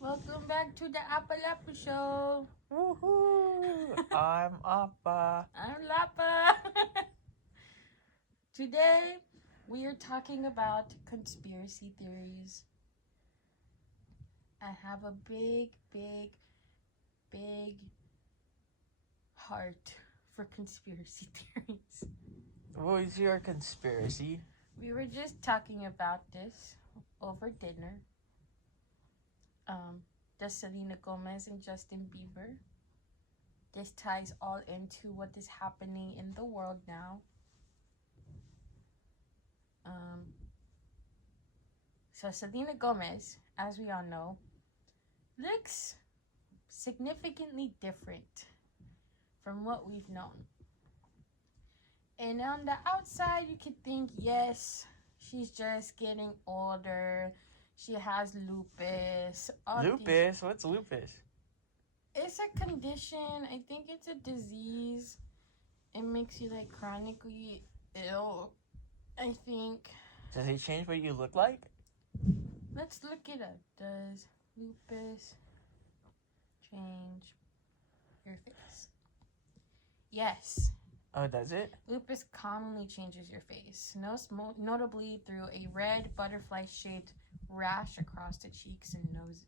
Welcome back to the Apple Show. Woohoo! I'm Appa. I'm Lapa. Today, we are talking about conspiracy theories. I have a big heart for conspiracy theories. What is your conspiracy? We were just talking about this over dinner. The Selena Gomez and Justin Bieber. This ties all into what is happening in the world now. So Selena Gomez, as we all know, looks significantly different from what we've known. And on the outside, you could think, yes, she's just getting older. She has lupus. Lupus? What's lupus? It's a condition. I think it's a disease. It makes you like chronically ill, I think. Does it change what you look like? Let's look it up. Does lupus change your face? Yes. Oh, does it? Lupus commonly changes your face, notably through a red butterfly-shaped rash across the cheeks and nose.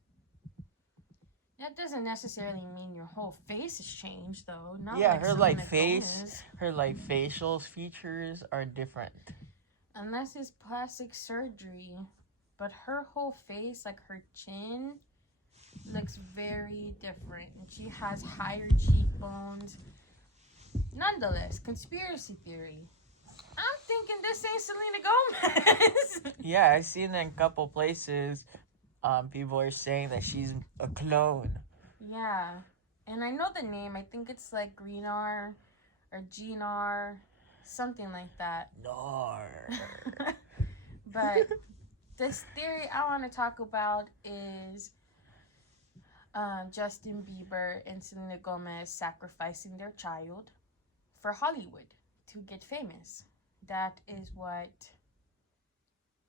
That doesn't necessarily mean your whole face has changed, though. Not yeah, like her Selena Gomez. Her Gomez. facial features are different. Unless it's plastic surgery, but her whole face, like her chin, looks very different, and she has higher cheekbones. Nonetheless, conspiracy theory. I'm thinking this ain't Selena Gomez. Yeah, I've seen it in a couple places. People are saying that she's a clone. Yeah, and I know the name. I think it's like Greenar or Gnar, something like that. Nar. But this theory I want to talk about is Justin Bieber and Selena Gomez sacrificing their child for Hollywood to get famous. That is what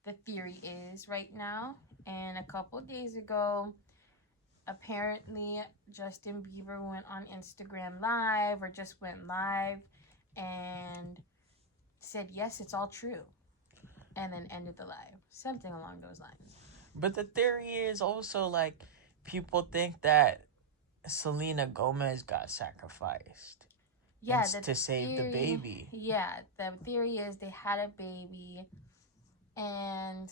the theory is right now. And a couple days ago, apparently Justin Bieber went on Instagram Live or just went live and said, yes, it's all true. And then ended the live. Something along those lines. But the theory is also like people think that Selena Gomez got sacrificed. Yeah, to save the baby. Yeah, the theory is they had a baby, and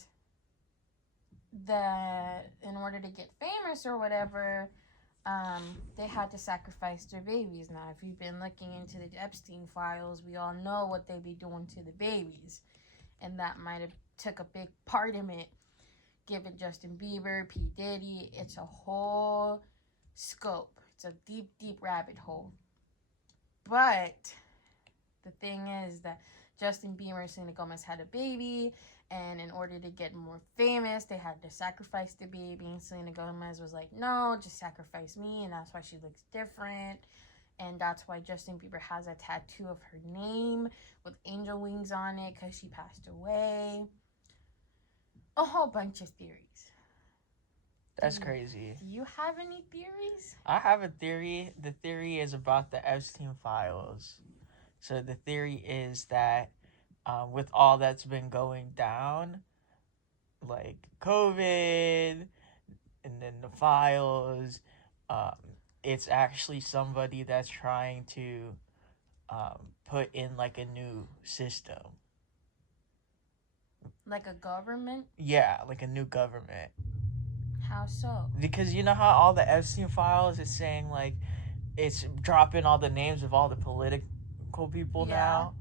in order to get famous or whatever, they had to sacrifice their babies. Now, if you've been looking into the Epstien files, we all know what they be doing to the babies, and that might have took a big part in it. Given Justin Bieber, P. Diddy, it's a whole scope. It's a deep rabbit hole. But the thing is that Justin Bieber and Selena Gomez had a baby, and in order to get more famous, they had to sacrifice the baby. And Selena Gomez was like, no, just sacrifice me, and that's why she looks different. And that's why Justin Bieber has a tattoo of her name with angel wings on it, because she passed away. A whole bunch of theories. That's crazy. Do you have any theories? I have a theory. The theory is about the Epstein files. So the theory is that with all that's been going down, like COVID and then the files, it's actually somebody that's trying to put in like a new system. Like a government? Yeah, like a new government. How so? Because you know how all the Epstein files is saying like it's dropping all the names of all the political people now.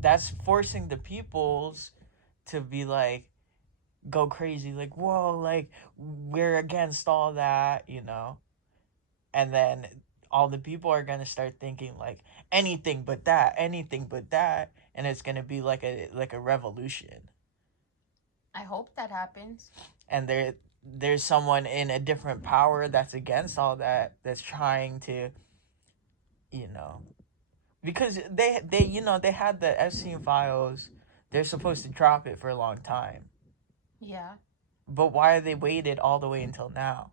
That's forcing the peoples to be like go crazy, like whoa, like we're against all that, you know. And then all the people are gonna start thinking like anything but that, and it's gonna be like a revolution. I hope that happens. And there's someone in a different power that's against all that, that's trying to, because they had the Epstein files. They're supposed to drop it for a long time. Yeah. But why are they waited all the way until now?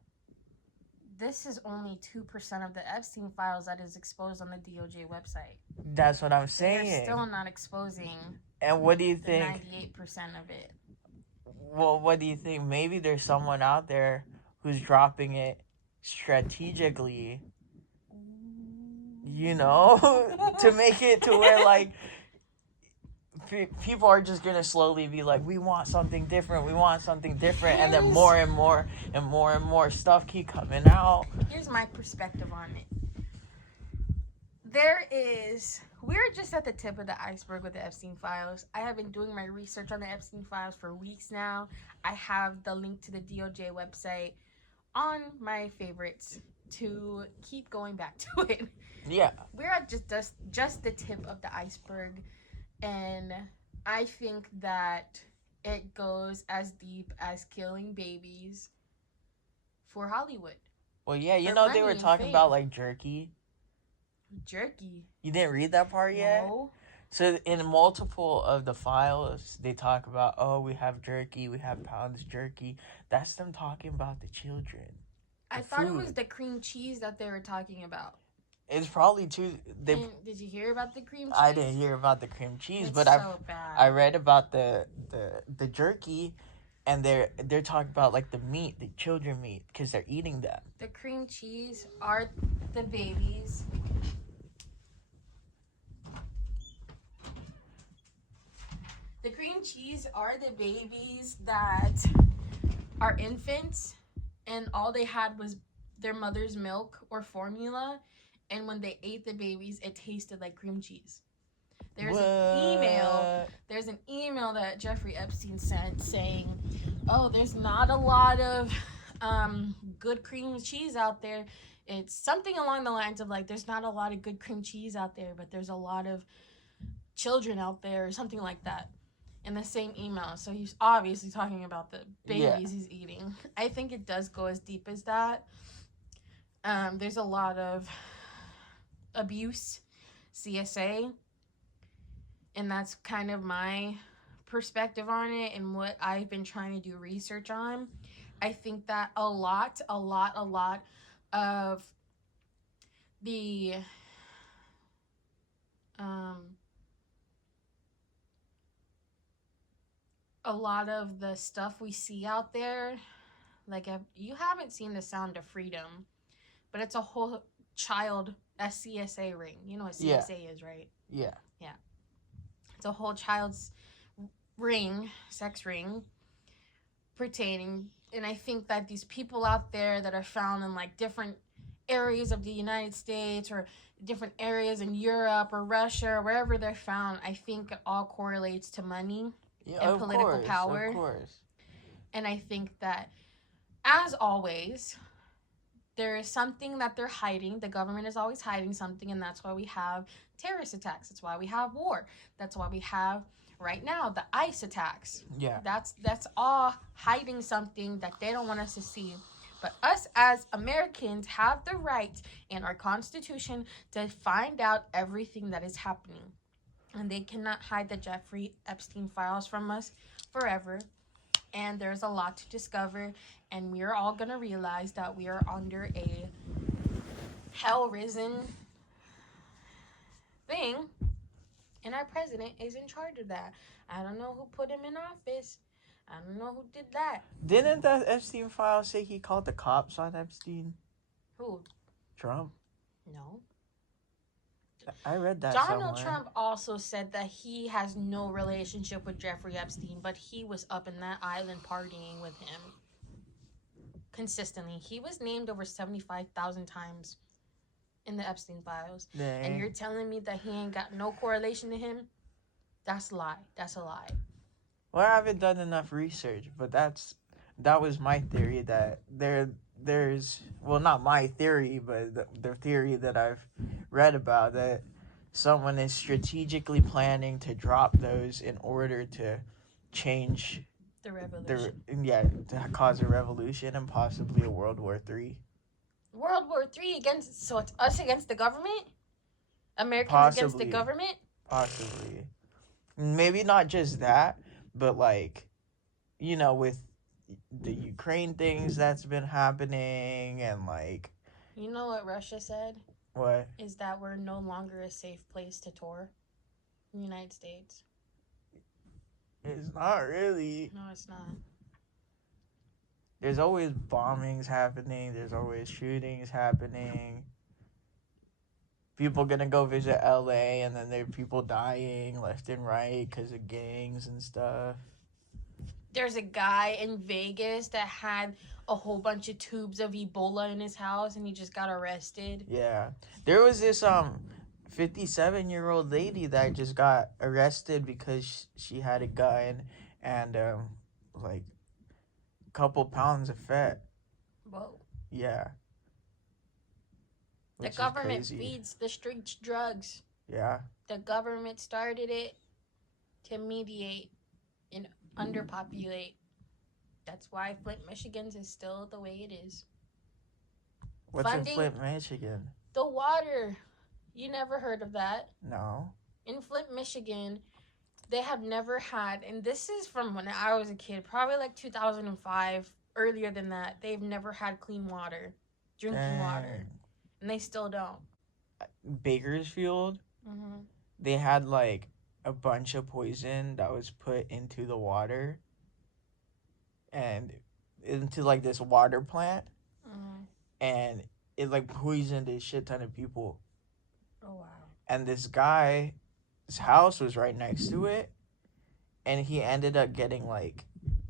This is only 2% of the Epstein files that is exposed on the DOJ website. That's what I'm They're saying. still not exposing And what do you the think? 98% of it. Well, what do you think? Maybe there's someone out there who's dropping it strategically, you know, to make it to where, like, people are just gonna slowly be like, we want something different, and then more and more and more and more stuff keep coming out. Here's my perspective on it. We're just at the tip of the iceberg with the Epstein files. I have been doing my research on the Epstein files for weeks now. I have the link to the DOJ website on my favorites to keep going back to it. Yeah. We're at just the tip of the iceberg, and I think that it goes as deep as killing babies for Hollywood. Well, yeah, you For know money they were and talking fame. about, like, jerky. Jerky. You didn't read that part yet? No. So in multiple of the files, they talk about, oh, we have jerky, we have pounds jerky. That's them talking about the children. I thought it was the cream cheese that they were talking about. It's probably too. Did you hear about the cream cheese? I didn't hear about the cream cheese, It's but so bad. I read about the jerky, and they're talking about, like, the meat, the children meat, because they're eating them. The cream cheese are the babies. The cream cheese are the babies that are infants, and all they had was their mother's milk or formula, and when they ate the babies, it tasted like cream cheese. There's an email that Jeffrey Epstein sent saying, oh, there's not a lot of good cream cheese out there. It's something along the lines of, like, there's not a lot of good cream cheese out there, but there's a lot of children out there, or something like that, in the same email. So he's obviously talking about the babies he's eating. I think it does go as deep as that. There's a lot of abuse, CSA, and that's kind of my perspective on it and what I've been trying to do research on. I think that a lot of the a lot of the stuff we see out there, like, if you haven't seen The Sound of Freedom, but it's a whole child CSA ring. You know what CSA is, right? Yeah. Yeah. It's a whole child's ring, sex ring, pertaining. And I think that these people out there that are found in, like, different areas of the United States or different areas in Europe or Russia or wherever they're found, I think it all correlates to money and political power. Of course. And I think that, as always, there is something that they're hiding. The government is always hiding something, and that's why we have terrorist attacks. That's why we have war. That's why we have, right now, the ICE attacks. Yeah. That's all hiding something that they don't want us to see. But us as Americans have the right in our Constitution to find out everything that is happening. And they cannot hide the Jeffrey Epstein files from us forever. And there's a lot to discover. And we're all going to realize that we are under a hell-risen thing. And our president is in charge of that. I don't know who put him in office. I don't know who did that. Didn't that Epstein file say he called the cops on Epstein? Who? Trump. No. I read that Donald somewhere. Trump also said that he has no relationship with Jeffrey Epstein, but he was up in that island partying with him consistently. He was named over 75,000 times in the Epstein files. Dang. And you're telling me that he ain't got no correlation to him? That's a lie. That's a lie. Well, I haven't done enough research, but that was my theory, that there's, well, not my theory, but the theory that I've read about, that someone is strategically planning to drop those in order to change the revolution. To cause a revolution and possibly a World War III. World War III so it's us against the government? Americans against the government? Possibly. Maybe not just that, but, like, you know, with the Ukraine things that's been happening, and like, You know what Russia said? what? Is that we're no longer a safe place to tour in the United States. It's not really. No, it's not. There's always bombings happening. There's always shootings happening. People gonna go visit LA, and then there are people dying left and right because of gangs and stuff. There's a guy in Vegas that had a whole bunch of tubes of Ebola in his house, and he just got arrested. Yeah, there was this 57-year-old lady that just got arrested because she had a gun and like a couple pounds of fat. Whoa. Yeah. The Which is government crazy. feeds the streets drugs. Yeah. The government started it to mediate and underpopulate. That's why Flint, Michigan's is still the way it is. What's in Flint, Michigan? The water. You never heard of that? No. In Flint, Michigan, they have never had, and this is from when I was a kid, probably like 2005, earlier than that, they've never had clean water, drinking water. And they still don't. Bakersfield, they had like a bunch of poison that was put into the water and into like this water plant, and it like poisoned a shit ton of people. Oh wow. And this guy's house was right next to it, and he ended up getting like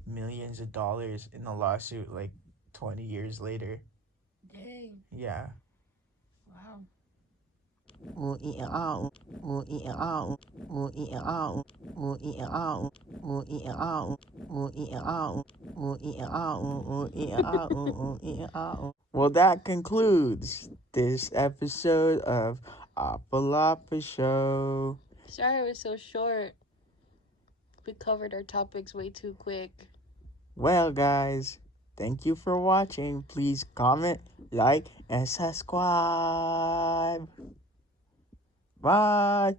millions of dollars in a lawsuit like 20 years later. Dang. Yeah. Wow. Well, that concludes this episode of Apalapa Show. Sorry it was so short. We covered our topics way too quick. Well, guys, thank you for watching. Please comment, like, and subscribe. Bye.